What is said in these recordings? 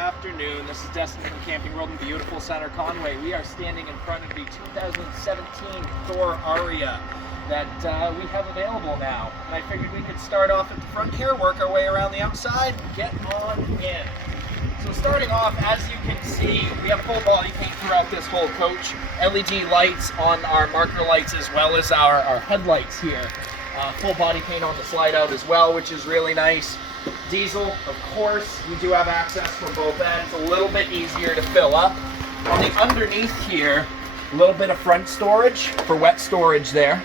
afternoon. This is Destin from Camping World in beautiful Center Conway. We are standing in front of the 2017 Thor Aria that we have available now. And I figured we could start off at the front here, work our way around the outside, get on in. So starting off, as you can see, we have full body paint throughout this whole coach. LED lights on our marker lights as well as our headlights here. Full body paint on the slide out as well, which is really nice. Diesel, of course, we do have access from both ends, a little bit easier to fill up. On the underneath here, a little bit of front storage for wet storage there.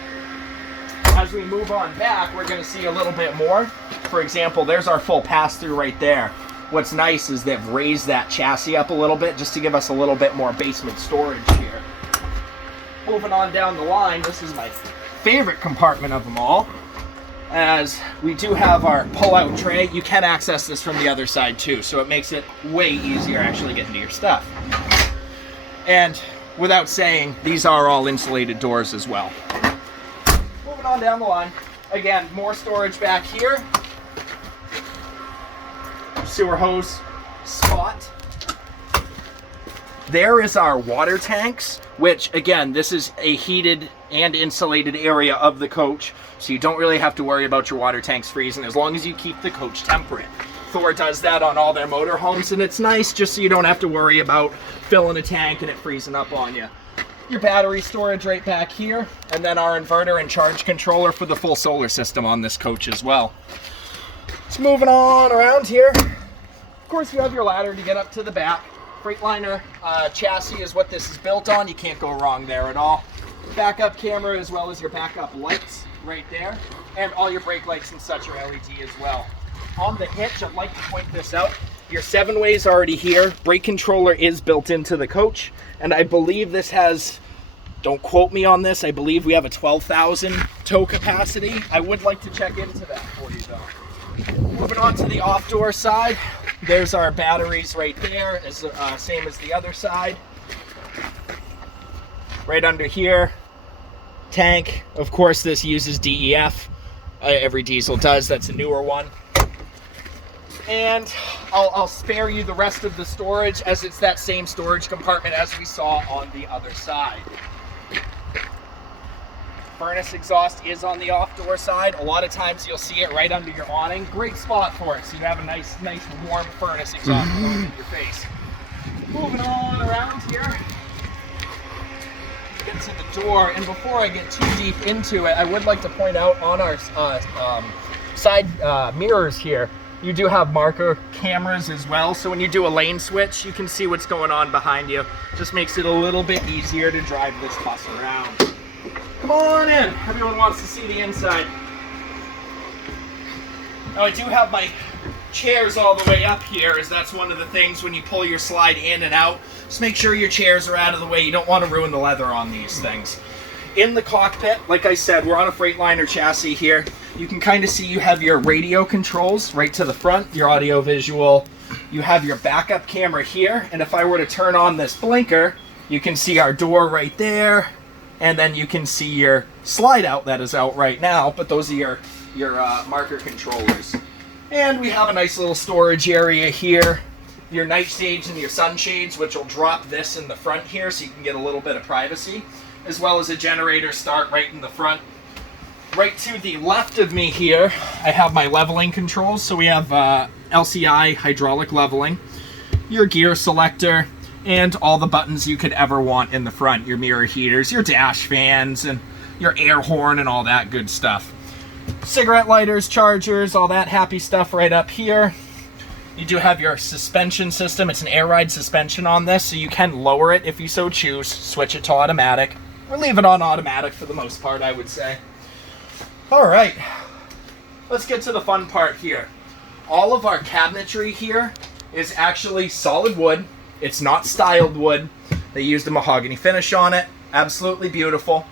As we move on back, we're going to see a little bit more. For example, there's our full pass-through right there. What's nice is they've raised that chassis up a little bit just to give us a little bit more basement storage here. Moving on down the line, this is my favorite compartment of them all, as we do have our pull-out tray. You can access this from the other side too, so it makes it way easier actually getting to your stuff. And without saying, these are all insulated doors as well. Moving on down the line, again, more storage back here. Sewer hose spot. There is our water tanks, which again, this is a heated and insulated area of the coach, so you don't really have to worry about your water tanks freezing as long as you keep the coach temperate. Thor does that on all their motorhomes, and it's nice just so you don't have to worry about filling a tank and it freezing up on you. Your battery storage right back here, and then our inverter and charge controller for the full solar system on this coach as well. So moving on around here, of course you have your ladder to get up to the back. Freightliner chassis is what this is built on. You can't go wrong there at all. Backup camera as well as your backup lights right there. And all your brake lights and such are LED as well. On the hitch, I'd like to point this out. Your 7-way's already here. Brake controller is built into the coach. And I believe this has, don't quote me on this, I believe we have a 12,000 tow capacity. I would like to check into that for you though. Moving on to the off-door side, there's our batteries right there, same as the other side. Right under here, tank. Of course, this uses DEF. Every diesel does. That's a newer one. And I'll spare you the rest of the storage, as it's that same storage compartment as we saw on the other side. Furnace exhaust is on the off-door side. A lot of times you'll see it right under your awning. Great spot for it, so you have a nice warm furnace exhaust going in your face. Moving on around here, get to the door, and before I get too deep into it, I would like to point out on our side mirrors here, you do have marker cameras as well, so when you do a lane switch, you can see what's going on behind you. Just makes it a little bit easier to drive this bus around. Come on in. Everyone wants to see the inside. Now I do have my chairs all the way up here, as that's one of the things when you pull your slide in and out. Just make sure your chairs are out of the way. You don't want to ruin the leather on these things. In the cockpit, like I said, we're on a Freightliner chassis here. You can kind of see you have your radio controls right to the front, your audio visual. You have your backup camera here, and if I were to turn on this blinker, you can see our door right there. And then you can see your slide out that is out right now, but those are your marker controllers. And we have a nice little storage area here. Your night shades and your sunshades, which will drop this in the front here so you can get a little bit of privacy, as well as a generator start right in the front. Right to the left of me here, I have my leveling controls. So we have LCI hydraulic leveling, your gear selector, and all the buttons you could ever want in the front. Your mirror heaters, your dash fans, and your air horn, and all that good stuff. Cigarette lighters, chargers, all that happy stuff right up here. You do have your suspension system. It's an air ride suspension on this, so you can lower it if you so choose, switch it to automatic, or leave it on automatic for the most part, I would say. All right, let's get to the fun part here. All of our cabinetry here is actually solid wood. It's not styled wood. They used a mahogany finish on it. Absolutely beautiful.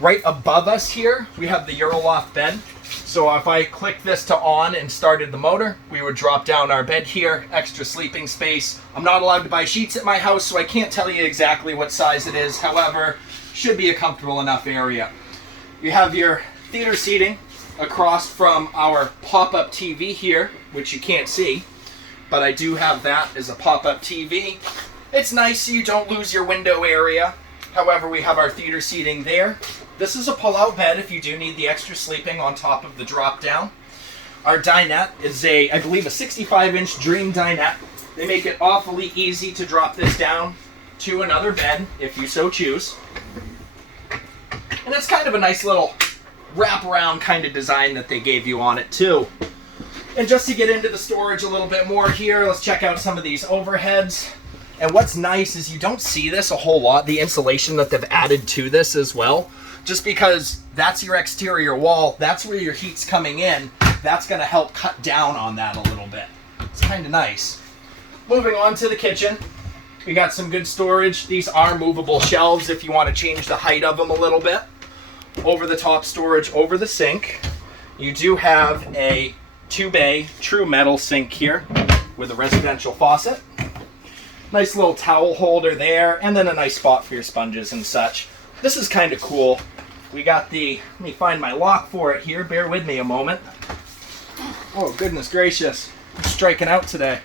Right above us here, we have the Euroloft bed. So if I click this to on and started the motor, we would drop down our bed here, extra sleeping space. I'm not allowed to buy sheets at my house, so I can't tell you exactly what size it is. However, should be a comfortable enough area. You have your theater seating across from our pop-up TV here, which you can't see. but I do have that as a pop-up TV. It's nice so you don't lose your window area. However, we have our theater seating there. This is a pull-out bed if you do need the extra sleeping on top of the drop-down. Our dinette is I believe, a 65-inch Dream dinette. They make it awfully easy to drop this down to another bed if you so choose. And it's kind of a nice little wrap-around kind of design that they gave you on it too. And just to get into the storage a little bit more here, let's check out some of these overheads. And what's nice is you don't see this a whole lot, the insulation that they've added to this as well. Just because that's your exterior wall, that's where your heat's coming in, that's going to help cut down on that a little bit. It's kind of nice. Moving on to the kitchen, we got some good storage. These are movable shelves if you want to change the height of them a little bit. Over the top storage over the sink. You do have a 2-bay true metal sink here with a residential faucet. Nice little towel holder there, and then a nice spot for your sponges and such. This is kind of cool. We got let me find my lock for it here. Bear with me a moment. Oh, goodness gracious. I'm striking out today.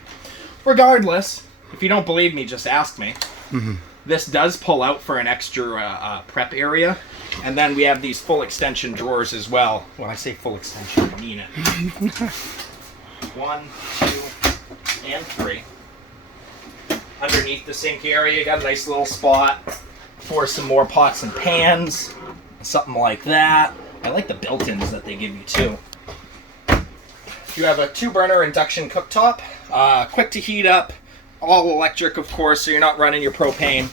Regardless, if you don't believe me, just ask me. Mm-hmm. This does pull out for an extra prep area. And then we have these full extension drawers as well. When I say full extension, I mean it. 1, 2, and 3. Underneath the sink area, you got a nice little spot for some more pots and pans, something like that. I like the built-ins that they give you too. You have a 2-burner induction cooktop, quick to heat up, all electric of course, so you're not running your propane.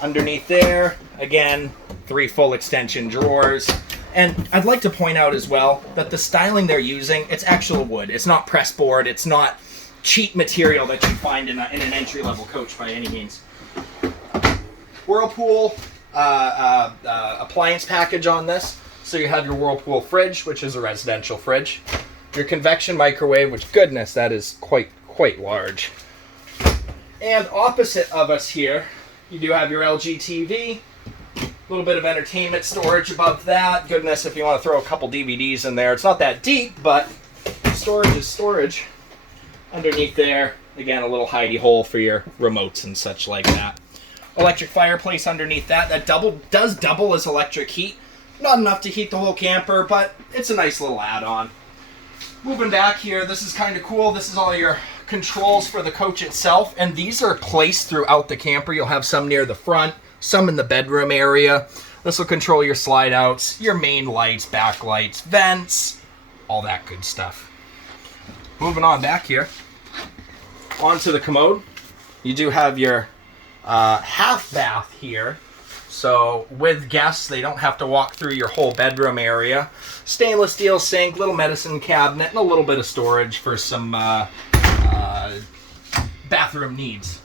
Underneath there, again, 3 full extension drawers. And I'd like to point out as well that the styling they're using, it's actual wood. It's not press board. It's not cheap material that you find in an entry-level coach by any means. Whirlpool appliance package on this. So you have your Whirlpool fridge, which is a residential fridge. Your convection microwave, which goodness, that is quite large. And opposite of us here, you do have your LG TV. A little bit of entertainment storage above that. Goodness, if you want to throw a couple DVDs in there. It's not that deep, but storage is storage. Underneath there, again, a little hidey hole for your remotes and such like that. Electric fireplace underneath that. That does double as electric heat. Not enough to heat the whole camper, but it's a nice little add-on. Moving back here, this is kind of cool. This is all your controls for the coach itself, and these are placed throughout the camper. You'll have some near the front, some in the bedroom area. This will control your slide outs, your main lights, backlights, vents, all that good stuff. Moving on back here, onto the commode. You do have your half bath here. So with guests, they don't have to walk through your whole bedroom area. Stainless steel sink, little medicine cabinet, and a little bit of storage for some bathroom needs.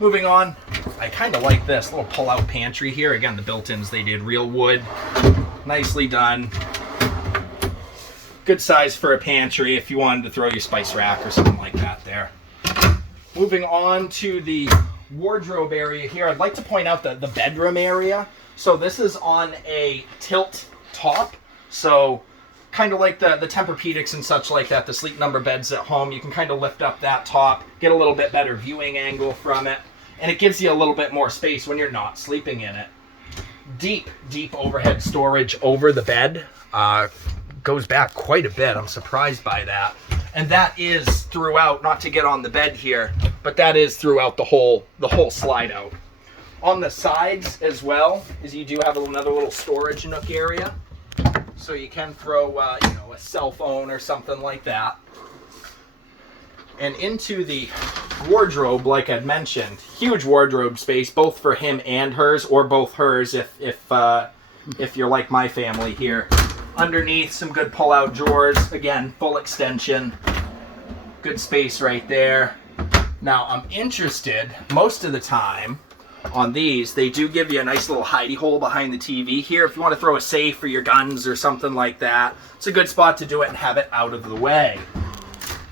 Moving on, I kind of like this little pull-out pantry here. Again, the built-ins, they did real wood. Nicely done. Good size for a pantry if you wanted to throw your spice rack or something like that there. Moving on to the wardrobe area here, I'd like to point out the bedroom area. So this is on a tilt top. So kind of like the Tempur-Pedics and such like that, the Sleep Number beds at home. You can kind of lift up that top, get a little bit better viewing angle from it. And it gives you a little bit more space when you're not sleeping in it. Deep overhead storage over the bed. Goes back quite a bit. I'm surprised by that. And that is throughout, not to get on the bed here, but that is throughout the whole slide out. On the sides as well, is you do have another little storage nook area. So you can throw a cell phone or something like that. And into the wardrobe, like I'd mentioned, huge wardrobe space, both for him and hers, or both hers if you're like my family here. Underneath, some good pull-out drawers. Again, full extension. Good space right there. Now, I'm interested, most of the time, on these, they do give you a nice little hidey hole behind the TV here. If you want to throw a safe or your guns or something like that, it's a good spot to do it and have it out of the way.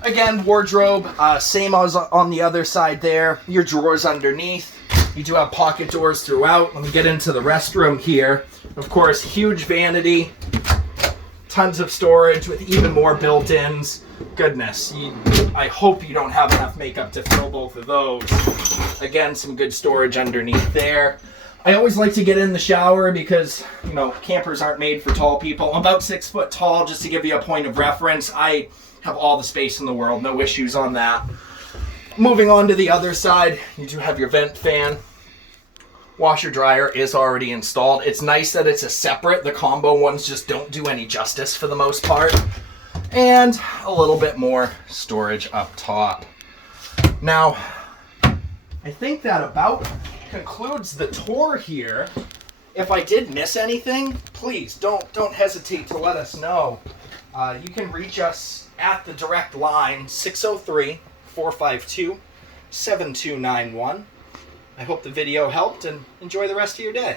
Again, wardrobe, same as on the other side there. Your drawers underneath. You do have pocket doors throughout. Let me get into the restroom here. Of course, huge vanity. Tons of storage with even more built-ins. goodness, I hope you don't have enough makeup to fill both of those. Again, some good storage underneath there. I always like to get in the shower because, you know, campers aren't made for tall people. I'm about 6 foot tall, just to give you a point of reference. I have all the space in the world, no issues on that. Moving on to the other side, you do have your vent fan. Washer dryer is already installed. It's nice that it's a separate. The combo ones just don't do any justice for the most part. And a little bit more storage up top. Now, I think that about concludes the tour here. If I did miss anything, please don't hesitate to let us know. You can reach us at the direct line 603-452-7291. I hope the video helped, and enjoy the rest of your day.